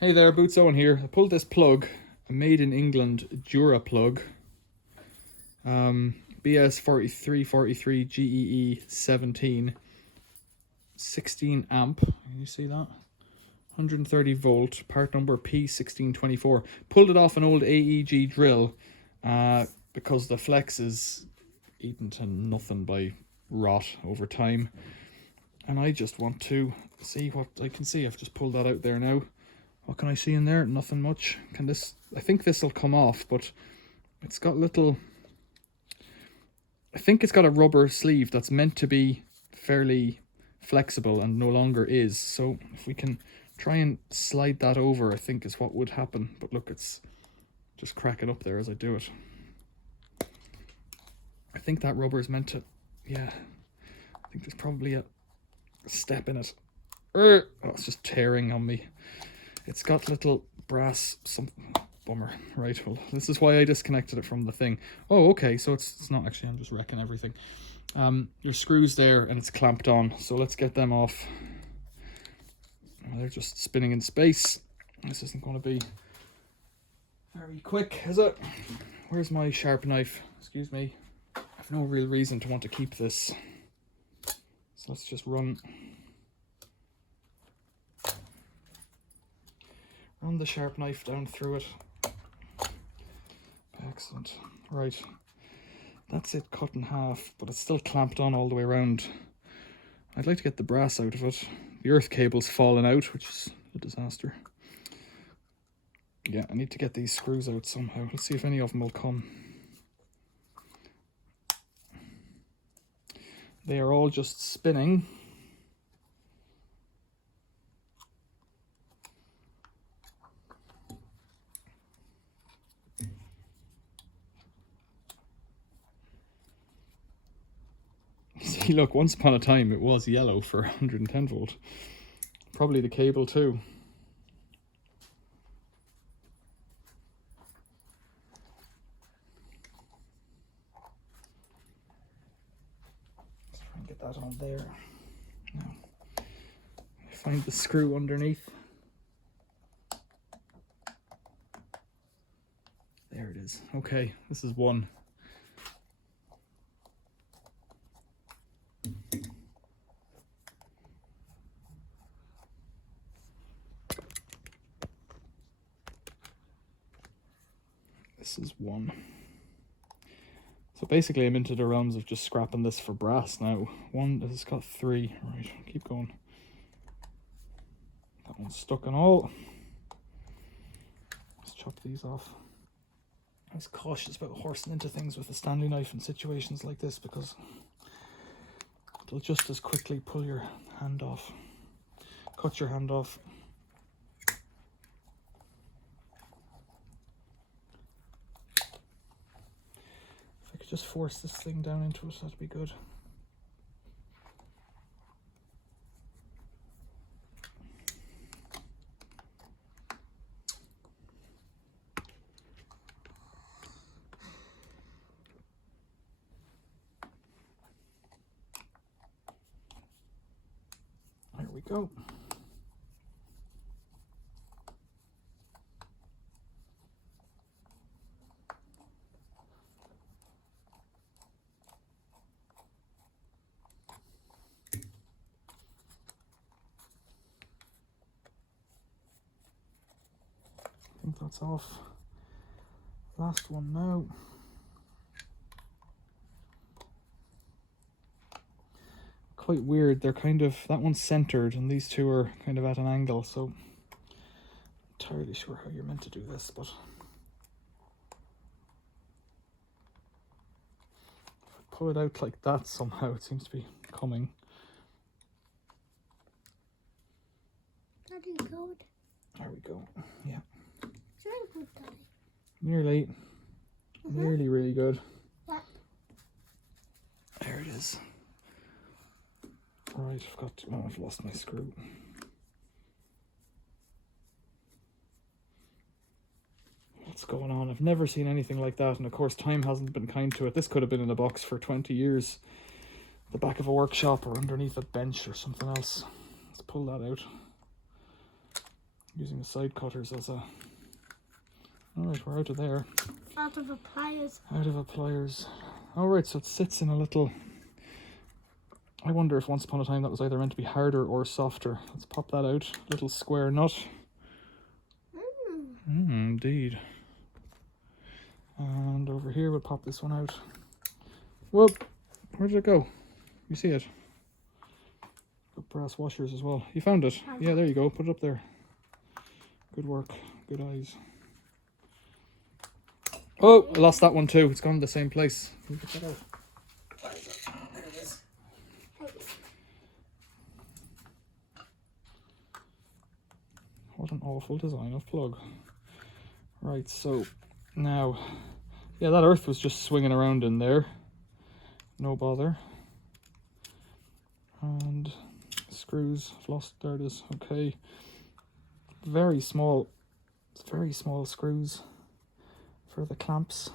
Hey there, Boots Owen here. I pulled this plug, a made in England Duraplug, BS4343 GEE 17, 16 amp. Can you see that? 130 volt, part number P1624. Pulled it off an old AEG drill because the flex is eaten to nothing by rot over time. And I just want to see what I can see. I've just pulled that out there now. What can I see in there? Nothing much. Can this... I think this will come off, but it's got little... I think it's got a rubber sleeve that's meant to be fairly flexible and no longer is. So if we can try and slide that over, I think is what would happen. But look, it's just cracking up there as I do it. I think that rubber is meant to... Yeah. I think there's probably a step in it. Oh, it's just tearing on me. It's got little brass, something, bummer. Right, well, this is why I disconnected it from the thing. Oh, okay, so it's not actually, I'm just wrecking everything. Your screws there and it's clamped on, so let's get them off. They're just spinning in space. This isn't going to be very quick, is it? Where's my sharp knife? Excuse me. I have no real reason to want to keep this. So let's just run the sharp knife down through it. Excellent. Right. That's it cut in half, but it's still clamped on all the way around. I'd like to get the brass out of it. The earth cable's fallen out, which is a disaster. Yeah, I need to get these screws out somehow. Let's see if any of them will come. They are all just spinning. See, look, once upon a time it was yellow for 110 volt. Probably the cable too. Let's try and get that on there. Now, find the screw underneath. There it is. Okay, this is one. This is one. So basically I'm into the realms of just scrapping this for brass now. One, this has got three. Right, keep going. That one's stuck and all. Let's chop these off. I was cautious about horsing into things with a Stanley knife in situations like this because it'll just as quickly pull your hand off. Cut your hand off. Just force this thing down into it, that'd be good. There we go. I think that's off. Last one now. Quite weird, they're kind of, that one's centered and these two are kind of at an angle, so I'm not entirely sure how you're meant to do this, but if I pull it out like that somehow, it seems to be coming. That is good. There we go. Yeah. It's very good, Daddy. Nearly. Nearly really good. Yeah. There it is. Right, I've got to, oh, I've lost my screw. What's going on? I've never seen anything like that, and of course time hasn't been kind to it. This could have been in a box for 20 years. The back of a workshop or underneath a bench or something else. Let's pull that out. Using the side cutters as a... Alright, we're out of there. Out of the pliers. Out of the pliers. Alright, so it sits in a little... I wonder if once upon a time that was either meant to be harder or softer. Let's pop that out. Little square nut. Indeed. And over here we'll pop this one out. Whoop! Where did it go? You see it? Got brass washers as well. You found it? Yeah, there you go. Put it up there. Good work. Good eyes. Oh, I lost that one too. It's gone to the same place. Can you get that out? There it is. What an awful design of plug. Right, so now, yeah, that earth was just swinging around in there. No bother. And screws, floss, there it is. Okay. Very small screws for the clamps.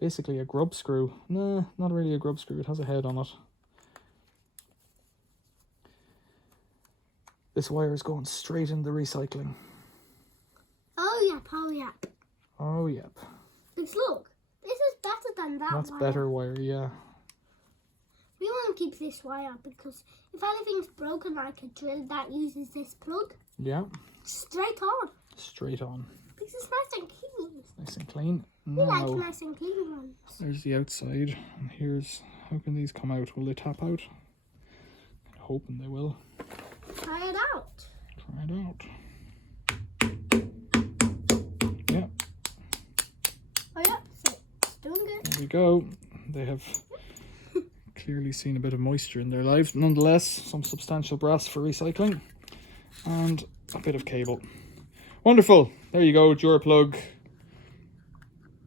Basically a grub screw. Nah, not really a grub screw. It has a head on it. This wire is going straight in the recycling. Oh, yep, oh, yep. Oh, yep. Look, this is better than that That's wire. better wire, yeah. We want to keep this wire because if anything's broken like a drill that uses this plug, Yeah. straight on. Straight on. Because it's nice and clean. Nice and clean. We like Now, nice and clean ones. there's the outside. And here's, how can these come out? Will they tap out? I'm hoping they will. Try it out. Try it out. Yeah, Oh, yeah, so it's doing good. there we go. They have clearly seen a bit of moisture in their lives. Nonetheless, some substantial brass for recycling. And a bit of cable. Wonderful. There you go, Duraplug.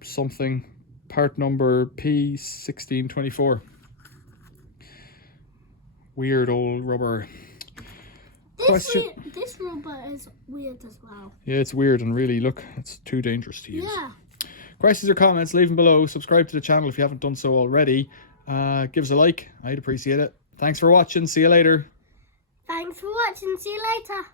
Something. Part number P1624. Weird old rubber. This rubber is weird as well. Yeah, it's weird and really, look, it's too dangerous to use. Yeah. Questions or comments, leave them below. Subscribe to the channel if you haven't done so already. Give us a like. I'd appreciate it. Thanks for watching. See you later. Thanks for watching. See you later.